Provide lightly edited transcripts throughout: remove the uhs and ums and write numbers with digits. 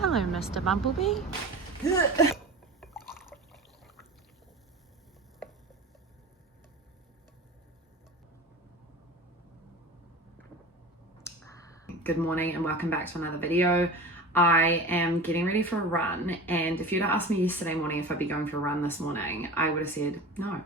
Hello, Mr. Bumblebee. Good morning and welcome back to another video. I am getting ready for a run, and if you'd asked me yesterday morning if I'd be going for a run this morning, I would have said no.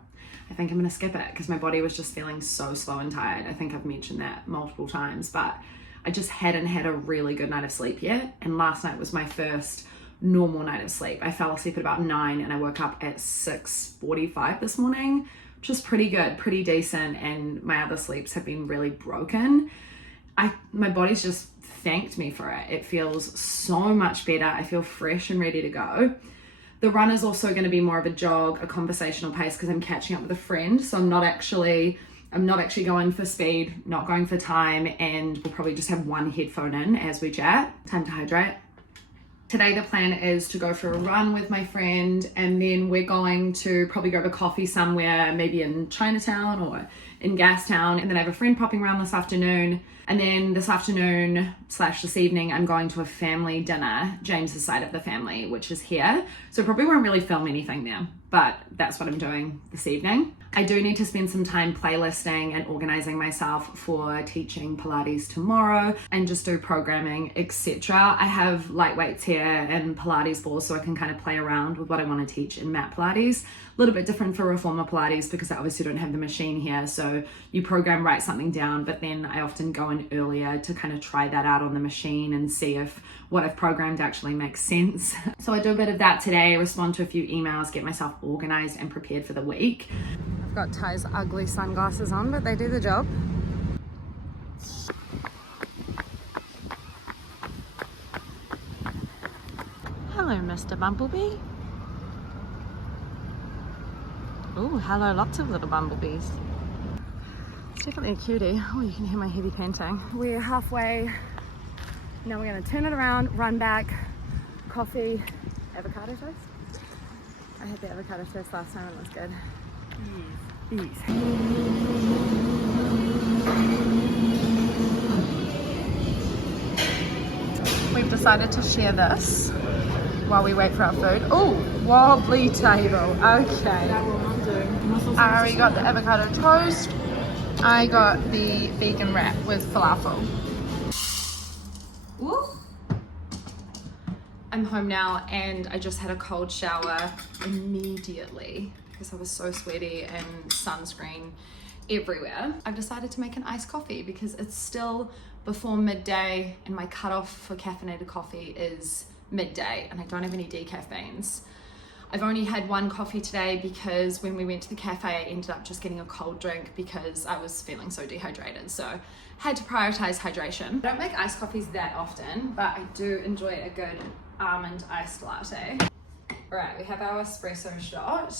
I think I'm gonna skip it because my body was just feeling so slow and tired. I think I've mentioned that multiple times, but I just hadn't had a really good night of sleep yet, and last night was my first normal night of sleep. I fell asleep at about 9 and I woke up at 6:45 this morning, which is pretty good, pretty decent, and my other sleeps have been really broken. My body's just thanked me for it. It feels so much better. I feel fresh and ready to go. The run is also going to be more of a jog, a conversational pace, because I'm catching up with a friend. So I'm not actually going for speed, not going for time, and we'll probably just have one headphone in as we chat. Time to hydrate. Today the plan is to go for a run with my friend, and then we're going to probably grab a coffee somewhere, maybe in Chinatown or in Gastown, and then I have a friend popping around this afternoon. And then this afternoon / this evening, I'm going to a family dinner, James's side of the family, which is here. So probably won't really film anything there, but that's what I'm doing this evening. I do need to spend some time playlisting and organizing myself for teaching Pilates tomorrow and just do programming, etc. I have lightweights here and Pilates balls so I can kind of play around with what I want to teach in mat Pilates. A little bit different for reformer Pilates because I obviously don't have the machine here, so you program, write something down, but then I often go in earlier to kind of try that out on the machine and see if what I've programmed actually makes sense. So I do a bit of that today, respond to a few emails, get myself organized and prepared for the week. I've got Ty's ugly sunglasses on, but they do the job. Hello, Mr. Bumblebee. Oh, hello, lots of little bumblebees. It's definitely a cutie. Oh, you can hear my heavy panting. We're halfway. Now we're going to turn it around, run back, coffee, avocado toast. I had the avocado toast last time, it was good. Yes. We've decided to share this while we wait for our food. Oh, wobbly table. Okay. I already got the avocado toast. I got the vegan wrap with falafel. Ooh. I'm home now and I just had a cold shower immediately because I was so sweaty and sunscreen everywhere. I've decided to make an iced coffee because it's still before midday and my cutoff for caffeinated coffee is midday and I don't have any decaf beans. I've only had one coffee today because when we went to the cafe, I ended up just getting a cold drink because I was feeling so dehydrated. So had to prioritize hydration. I don't make iced coffees that often, but I do enjoy a good almond iced latte. All right, we have our espresso shot.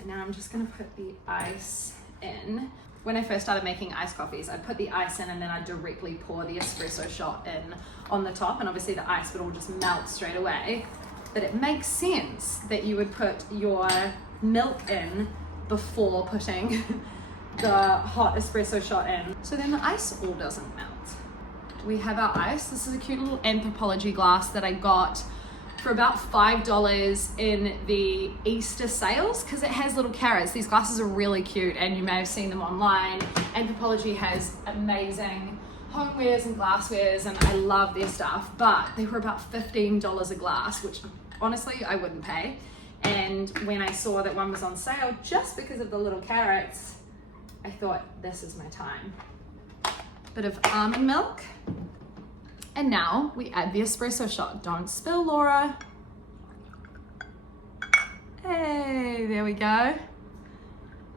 And now I'm just gonna put the ice in. When I first started making iced coffees, I'd put the ice in and then I'd directly pour the espresso shot in on the top, and obviously the ice would all just melt straight away. But it makes sense that you would put your milk in before putting the hot espresso shot in. So then the ice all doesn't melt. We have our ice. This is a cute little Anthropology glass that I got for about $5 in the Easter sales because it has little carrots. These glasses are really cute and you may have seen them online. Anthropology has amazing homewares and glasswares and I love their stuff, but they were about $15 a glass, which honestly I wouldn't pay. And when I saw that one was on sale just because of the little carrots, I thought this is my time. Bit of almond milk. And now we add the espresso shot. Don't spill, Laura. Hey, there we go.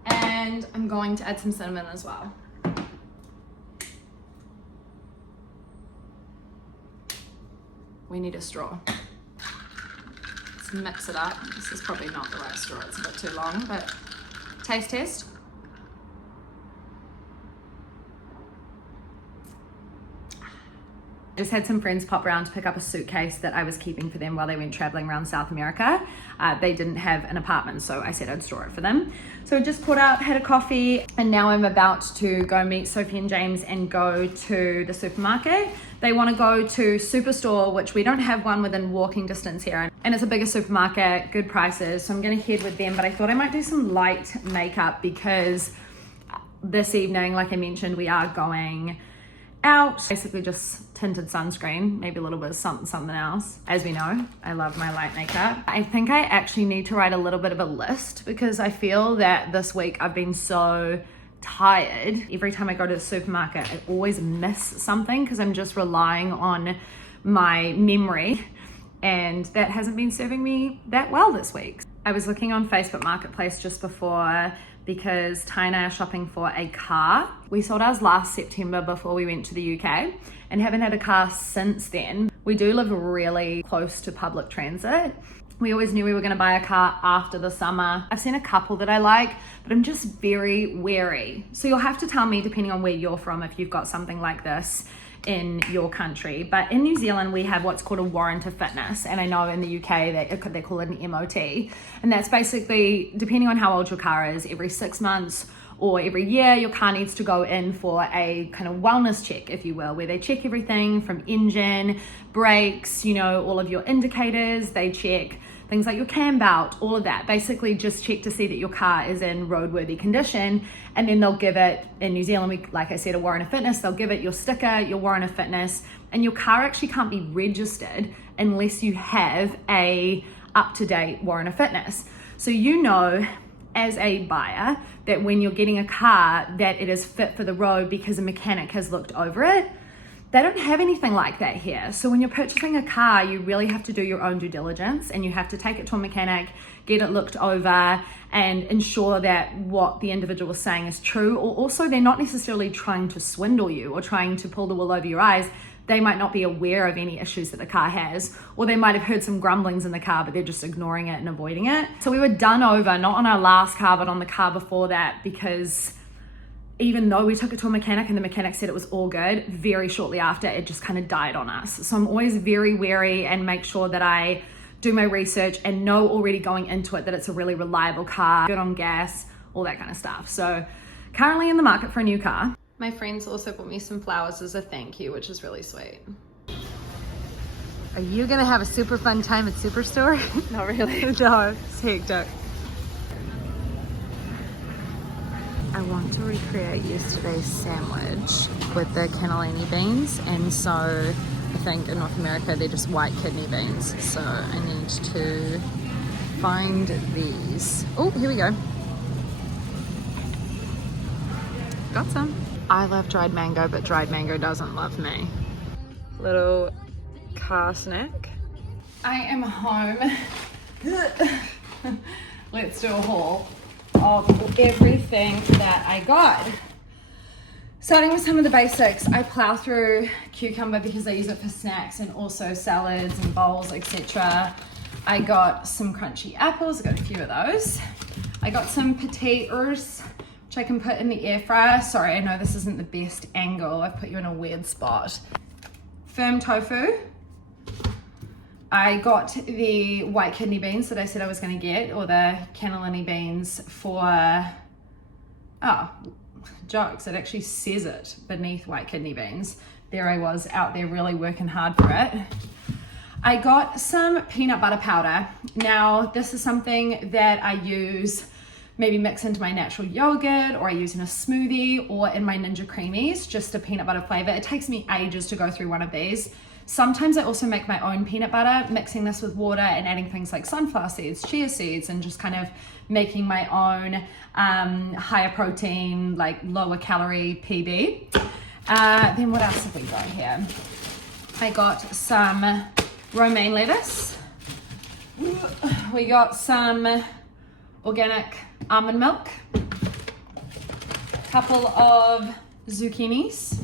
And I'm going to add some cinnamon as well. We need a straw. Let's mix it up. This is probably not the right straw, it's a bit too long, but taste test. Just had some friends pop around to pick up a suitcase that I was keeping for them while they went traveling around South America. They didn't have an apartment, so I said I'd store it for them. So just caught up, had a coffee, and now I'm about to go meet Sophie and James and go to the supermarket. They want to go to Superstore, which we don't have one within walking distance here, and it's a bigger supermarket, good prices, so I'm gonna head with them. But I thought I might do some light makeup because this evening, like I mentioned, we are going out. Basically just tinted sunscreen, maybe a little bit of something else. As we know, I love my light makeup. I think I actually need to write a little bit of a list because I feel that this week I've been so tired. Every time I go to the supermarket, I always miss something because I'm just relying on my memory, and that hasn't been serving me that well this week. I was looking on Facebook Marketplace just before because Ty and I are shopping for a car. We sold ours last September before we went to the UK and haven't had a car since then. We do live really close to public transit. We always knew we were gonna buy a car after the summer. I've seen a couple that I like, but I'm just very wary. So you'll have to tell me, depending on where you're from, if you've got something like this in your country. But in New Zealand, we have what's called a warrant of fitness. And I know in the UK, they call it an MOT. And that's basically, depending on how old your car is, every 6 months or every year, your car needs to go in for a kind of wellness check, if you will, where they check everything from engine, brakes, you know, all of your indicators. They check things like your cam belt, all of that. Basically just check to see that your car is in roadworthy condition. And then they'll give it, in New Zealand, like I said, a warrant of fitness. They'll give it your sticker, your warrant of fitness, and your car actually can't be registered unless you have a up-to-date warrant of fitness. So you know, as a buyer, that when you're getting a car, that it is fit for the road because a mechanic has looked over it. They don't have anything like that here. So when you're purchasing a car, you really have to do your own due diligence and you have to take it to a mechanic, get it looked over, and ensure that what the individual is saying is true. Or also they're not necessarily trying to swindle you or trying to pull the wool over your eyes. They might not be aware of any issues that the car has, or they might have heard some grumblings in the car, but they're just ignoring it and avoiding it. So we were done over, not on our last car, but on the car before that, because even though we took it to a mechanic and the mechanic said it was all good, very shortly after it just kind of died on us. So I'm always very wary and make sure that I do my research and know already going into it that it's a really reliable car, good on gas, all that kind of stuff. So currently in the market for a new car. My friends also bought me some flowers as a thank you, which is really sweet. Are you gonna have a super fun time at Superstore? Not really. No, it's hectic. I want to recreate yesterday's sandwich with the cannellini beans, and so I think in North America they're just white kidney beans. So I need to find these. Oh, here we go. Got some. I love dried mango, but dried mango doesn't love me. Little car snack. I am home. Let's do a haul of everything that I got. Starting with some of the basics, I plow through cucumber because I use it for snacks and also salads and bowls, etc. I got some crunchy apples, I got a few of those. I got some potatoes, which I can put in the air fryer. Sorry, I know this isn't the best angle. I've put you in a weird spot. Firm tofu. I got the white kidney beans that I said I was going to get, or the cannellini beans for, oh, jokes, it actually says it beneath white kidney beans. There I was out there really working hard for it. I got some peanut butter powder. Now, this is something that I use, maybe mix into my natural yogurt, or I use in a smoothie, or in my Ninja Creamies, just a peanut butter flavor. It takes me ages to go through one of these. Sometimes I also make my own peanut butter, mixing this with water and adding things like sunflower seeds, chia seeds, and just kind of making my own higher protein, like lower calorie PB. Then what else have we got here? I got some romaine lettuce. We got some organic almond milk. Couple of zucchinis.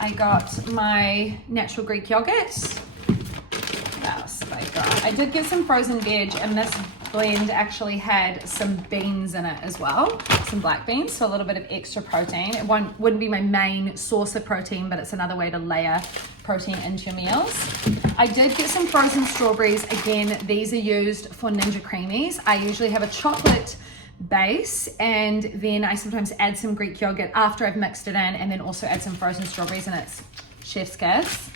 I got my natural Greek yogurt. What else have I got? I did get some frozen veg, and this blend actually had some beans in it as well, some black beans, so a little bit of extra protein. It wouldn't be my main source of protein, but it's another way to layer protein into your meals. I did get some frozen strawberries. Again, these are used for Ninja Creamies. I usually have a chocolate base, and then I sometimes add some Greek yogurt after I've mixed it in, and then also add some frozen strawberries, and it's chef's kiss.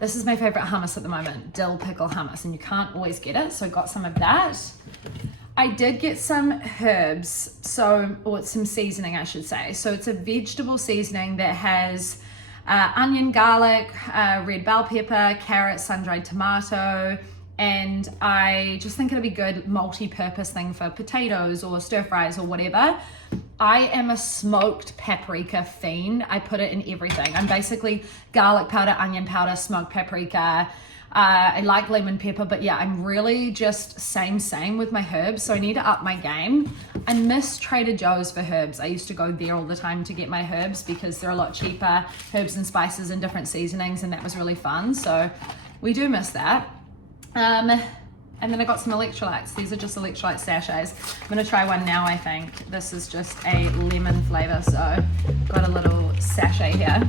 This is my favorite hummus at the moment, dill pickle hummus, and you can't always get it, so got some of that. I did get some herbs, or some seasoning I should say. So it's a vegetable seasoning that has onion, garlic, red bell pepper, carrot, sun-dried tomato, and I just think it'll be good multi-purpose thing for potatoes or stir fries or whatever. I am a smoked paprika fiend. I put it in everything. I'm basically garlic powder, onion powder, smoked paprika. I like lemon pepper, but yeah, I'm really just same with my herbs, so I need to up my game. I miss Trader Joe's for herbs. I used to go there all the time to get my herbs because they're a lot cheaper, herbs and spices and different seasonings, and that was really fun, so we do miss that. And then I got some electrolytes. These are just electrolyte sachets. I'm gonna try one now, I think. This is just a lemon flavor, so got a little sachet here.